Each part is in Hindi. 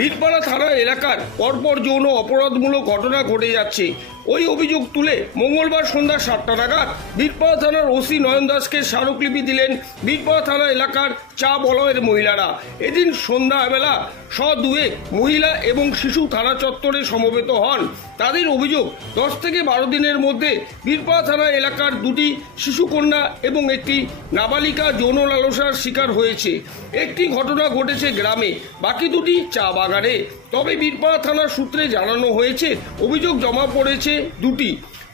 বীরপাড়া থানা এলাকার পরপর যৌন অপরাধমূলক ঘটনা ঘটে যাচ্ছে। ওই অভিযোগ তুলে মঙ্গলবার সন্ধ্যা 7টা নাগাদ বীরপাড়া থানার ওসি নয়ন দাসকে স্মারকলিপি দিলেন বীরপাড়া থানা এলাকার চা বলয়ের মহিলারা। এদিন সন্ধ্যাবেলা দুয়ে মহিলা এবং শিশু থানা চত্বরে সমবেত হন। তাদের অভিযোগ 10 থেকে 12 দিনের মধ্যে বীরপাড়া থানা এলাকার 2টি শিশুকন্যা এবং একটি নাবালিকা যৌন লালসার শিকার হয়েছে। একটি ঘটনা ঘটেছে গ্রামে, বাকি 2টি চা বাগানে। তবে বীরপাড়া থানার সূত্রে জানানো হয়েছে অভিযোগ জমা পড়েছে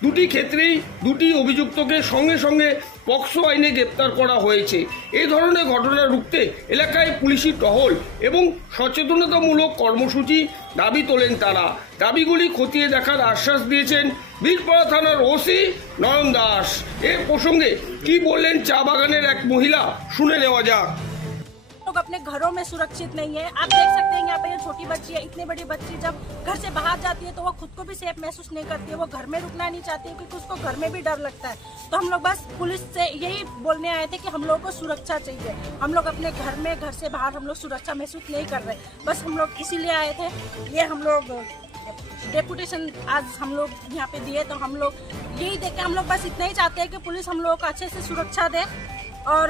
দুটি ক্ষেত্রেই 2টি অভিযুক্তকে সঙ্গে সঙ্গে পক্সো আইনে গ্রেপ্তার করা হয়েছে। এই ধরনের ঘটনা রুখতে এলাকায় পুলিশি টহল এবং সচেতনতামূলক কর্মসূচি দাবি তোলেন তারা। দাবিগুলি খতিয়ে দেখার আশ্বাস দিয়েছেন বীরপাড়া থানার ওসি নয়ন দাস। এ প্রসঙ্গে কি বললেন চা বাগানের এক মহিলা, শুনে নেওয়া যাক। लोग अपने घरों में सुरक्षित नहीं है। आप देख सकते हैं यहाँ पे ये छोटी बच्ची है, इतनी बड़ी बच्ची जब घर से बाहर जाती है तो वो खुद को भी सेफ महसूस नहीं करती है, वो घर में रुकना नहीं चाहती है क्योंकि उसको घर में भी डर लगता है। तो हम लोग बस पुलिस से यही बोलने आए थे कि हम लोग को सुरक्षा चाहिए। हम लोग अपने घर से बाहर हम लोग सुरक्षा महसूस नहीं कर रहे, बस हम लोग इसीलिए आए थे। ये हम लोग डेपुटेशन आज हम लोग यहाँ पे दिए, तो हम लोग यही देख के हम लोग बस इतना ही चाहते हैं कि पुलिस हम लोग को अच्छे से सुरक्षा दे और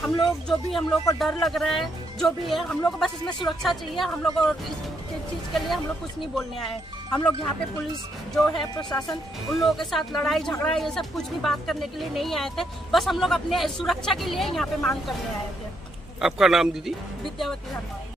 हम लोग जो भी हम लोग को डर लग रहा है जो भी है, हम लोग को बस इसमें सुरक्षा चाहिए। हम लोग और इस चीज़ के लिए हम लोग कुछ नहीं बोलने आए। हम लोग यहाँ पे पुलिस जो है प्रशासन उन लोगों के साथ लड़ाई झगड़ा ये सब कुछ भी बात करने के लिए नहीं आए थे, बस हम लोग अपने सुरक्षा के लिए यहाँ पे मांग करने आए थे। आपका नाम दीदी? विद्यावती।